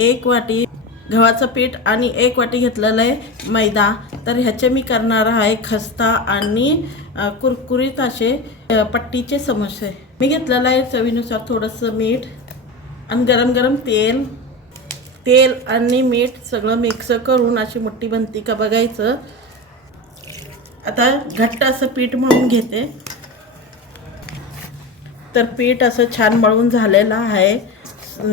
1 वाटी गव्हाचं पीठ आणि 1 वाटी घेतलेलं आहे मैदा। तर ह्याचे मी करणार आहे खस्ता आणि कुरकुरीत असे पट्टीचे समोसे। मी घेतलेलं आहे चवीनुसार थोडंसं मीठ आणि गरम गरम तेल आणि मीठ सगळं मिक्स करून अशी मोठी बनती का बघायचं। आता घट्ट असं पीठ मळून घेते। तर पीठ असं छान मळून झालेलं आहे।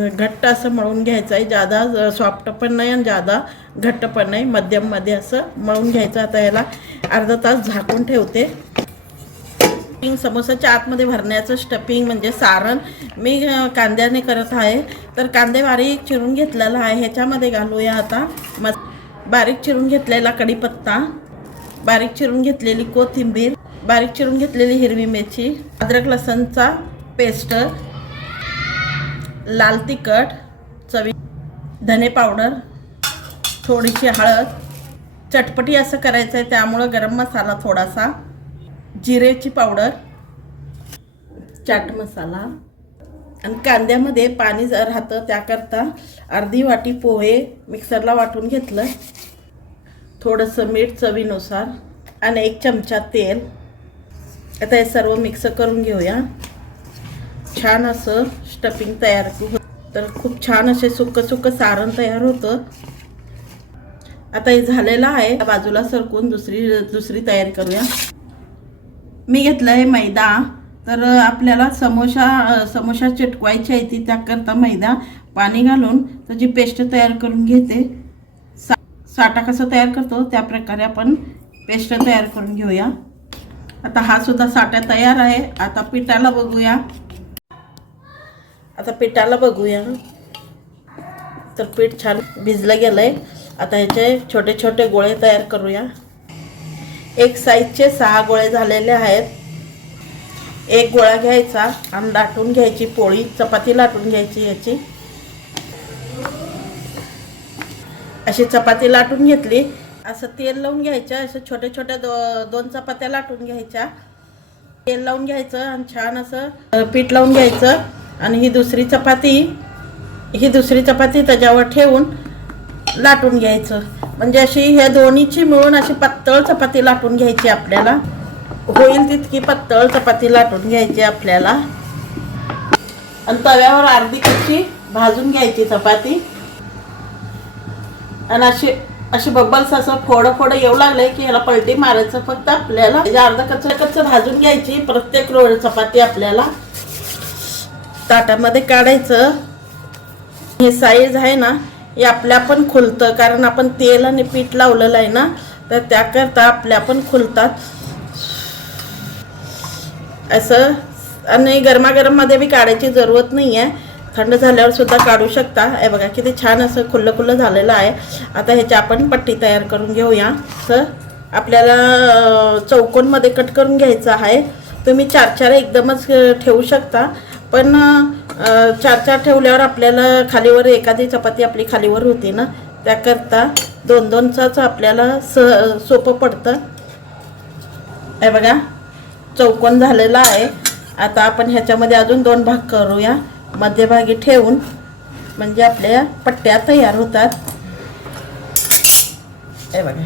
घट्ट असं मळून घ्यायचं आहे, ज़्यादा सॉफ्ट पण नाही आणि ज़्यादा घट्ट पण नाही, मध्यम मध्ये असं मळून घ्यायचं। आता याला अर्धा तास झाकून ठेवते। समोसाच्या आतमध्ये भरण्याचं स्टफिंग म्हणजे सारण मी कांद्याने करत आहे। तर कांदे बारीक चिरून घेतलेला आहे, ह्याच्यामध्ये घालूया आता बारीक चिरून घेतलेला कढीपत्ता, बारीक चिरून घेतलेली कोथिंबीर, बारीक चिरून घेतलेली हिरवी मिरची, अद्रक लसणचा पेस्ट, लाल तिखट चवी, धने पावडर, थोडीशी हळद, चटपटी असं करायचं आहे त्यामुळं गरम मसाला थोडासा, जिरेची पावडर, चाट मसाला आणि कांद्यामध्ये पाणी राहतं त्याकरता अर्धी वाटी पोहे मिक्सरला वाटून घेतलं, थोडंसं मीठ चवीनुसार आणि 1 चमचा तेल। आता हे सर्व मिक्स करून घेऊया। छान असं स्टफिंग तयार तर खूप छान असे सुक्क सारण तयार होतं। आता हे झालेलं आहे, बाजूला सरकून दुसरी तयारी करूया। मी घेतलं आहे मैदा। तर आपल्याला समोसा चिटकवायची आहे ती त्याकरता मैदा पाणी घालून त्याची पेस्ट तयार करून घेते। साठा कसा तयार करतो त्या प्रकारे आपण पेस्ट तयार करून घेऊया। आता हा सुद्धा साठा तयार आहे। आता पिठाला बघूया। तर पीठ छान भिजलं गेलंय। आता ह्याचे छोटे छोटे गोळे तयार करूया। एक साइजचे 6 गोळे झालेले आहेत। एक गोळा घ्यायचा आणि लाटून घ्यायची पोळी, चपाती लाटून घ्यायची याची। अशी चपाती लाटून घेतली, असं तेल लावून घ्यायचं, असं छोटे छोटे 2 चपात्या लाटून घ्यायच्या। तेल लावून घ्यायचं आणि छान असं पीठ लावून घ्यायचं आणि ही दुसरी चपाती त्याच्यावर ठेवून लाटून घ्यायचं। म्हणजे अशी ह्या दोन्हीची मिळून अशी पातळ चपाती लाटून घ्यायची आपल्याला, होईल तितकी पातळ चपाती लाटून घ्यायची आपल्याला। आणि तव्यावर अर्धी कच्ची भाजून घ्यायची चपाती आणि अशी बबल्स असं फोड येऊ लागले की ह्याला पलटी मारायचं फक्त आपल्याला। अर्धा कच्चं भाजून घ्यायची प्रत्येक रोळ चपाती आपल्याला ताटामध्ये काढायचं। हे साईज आहे ना हे आपल्या पण खुलतं, कारण आपण तेल आणि पीठ लावलेलं आहे ना, तर त्याकरता आपल्या पण खुलतात असं। आणि गरमागरम मध्ये बी काढायची जरूरत नाही आहे, थंड झाल्यावर सुद्धा काढू शकता। हे बघा किती छान असं खुल्लं झालेलं आहे। आता ह्याची आपण पट्टी तयार करून घेऊया। तर आपल्याला चौकोनमध्ये कट करून घ्यायचं आहे। तुम्ही 4 एकदमच ठेवू शकता, पण 4 ठेवल्यावर आपल्याला खालीवर एखादी चपाती आपली खालीवर होती ना, त्याकरता 2-2चाच आपल्याला सोपं पडतं। हे बघा चौकोन झालेला आहे। आता आपण ह्याच्यामध्ये अजून 2 भाग करूया मध्यभागी ठेवून, म्हणजे आपल्या पट्ट्या तयार होतात। हे बघा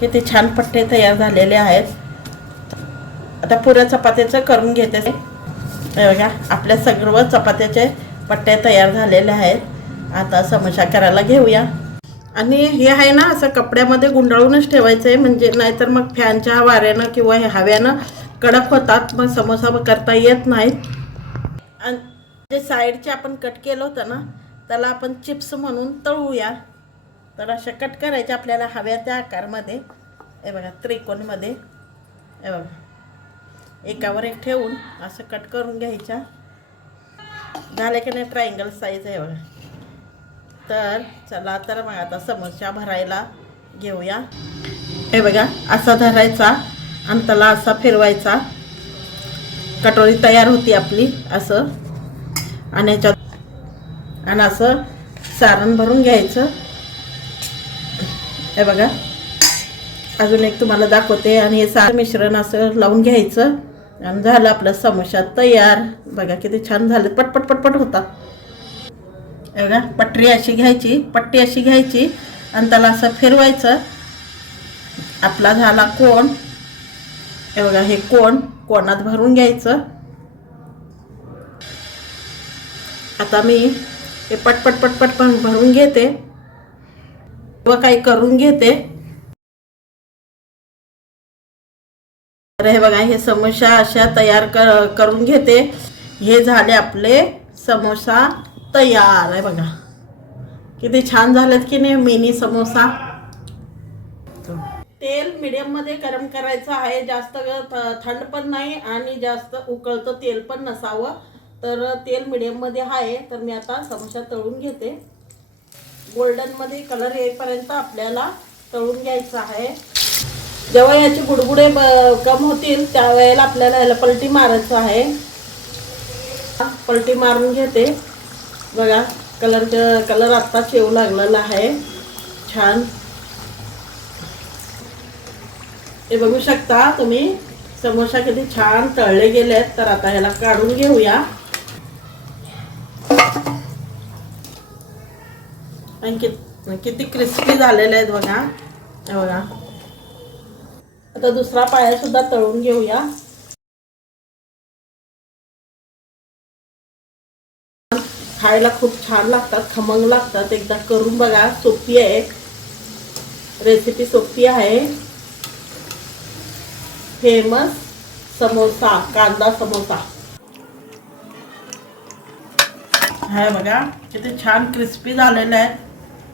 किती छान पट्टे तयार झालेले आहेत। आता पुऱ्या चपात्याचं करून घेते। हे बघा आपल्या सर्व चपात्याचे पट्टे तयार झालेले आहेत। आता समोसा करायला घेऊया। आणि हे आहे ना असं कपड्यामध्ये गुंडाळूनच ठेवायचं आहे, म्हणजे नाहीतर मग फॅनच्या वाऱ्यानं किंवा हे हव्यानं कडक होतात, मग समोसा करता येत नाहीत। आणि जे साईडचे आपण कट केलं होतं ना त्याला आपण चिप्स म्हणून तळूया। तर अशा कट करायच्या आपल्याला हव्या त्या आकारमध्ये। हे बघा त्रिकोणमध्ये, हे बघा एकावर एक ठेवून असं कट करून घ्यायच्या। झाले की नाही ट्रायंगल साईज आहे बघा। तर चला तर मग आता समोसा भरायला घेऊया। हे बघा असा धरायचा आणि त्याला असा फिरवायचा, कटोरी तयार होती आपली असं। आणि ह्याच्यात आणि असं सारण भरून घ्यायचं। हे बघा अजून एक तुम्हाला दाखवते। आणि हे सारं मिश्रण असं लावून घ्यायचं आणि झालं आपलं समोसा तयार। बघा किती छान झाले, पटपट होता। हे बघा पट्टी अशी घ्यायची आणि त्याला असं फिरवायचं. आपला झाला कोण. हे बघा हे कोणात भरून घ्यायचं. आता मी हे पटपट भरून घेते व काही करून घेते. तर हे बघा हे समोसा अशा तयार करून घेते. हे झाले आपले समोसा तयार. आहे बघा किती छान झालेत की नाही मिनी समोसा. तेल मीडियम मध्ये गरम करायचं आहे. जास्त थंड पण नाही आणि जास्त उकळतं तेल पण नसावं. तर तेल मीडियम मध्ये आहे. तर मी आता समोसा तळून घेते. गोल्डन मध्ये कलर येईपर्यंत आपल्याला तळून घ्यायचं आहे. जेव्हा याचे बुडबुडे कम होतील त्यावेळेला आपल्याला याला पलटी मारायचं आहे. पलटी मारून घेते. बघा कलर आत्ताच येऊ लागलेला आहे छान. हे बघू शकता तुम्ही समोसा किती छान तळले गेलेत. तर आता ह्याला काढून घेऊया. आणि किती क्रिस्पी झालेले आहेत बघा. हे बघा आता दुसरा पाया सुद्धा तळून घेऊया. खायला खूप छान लागतात, खमंग लागतात. एकदा करून बघा. सोपी आहे रेसिपी, सोपी आहे. फेमस समोसा, कांदा समोसा. आहे बघा किती छान क्रिस्पी झालेलं आहे.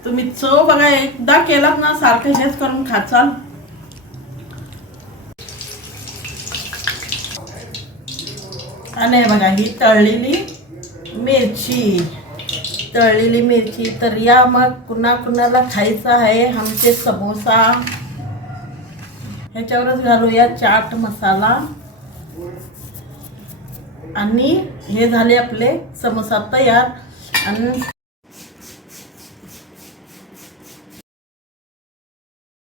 तुम्ही चव बघा एकदा केलात ना सारखं हेच करून खाचाल. आणि हे बघा ही तळलेली मिरची. तर या मग कुणाला खायचं आहे आमचे समोसा. ह्याच्यावरच घालूया चाट मसाला. आणि हे झाले आपले समोसा तयार. आणि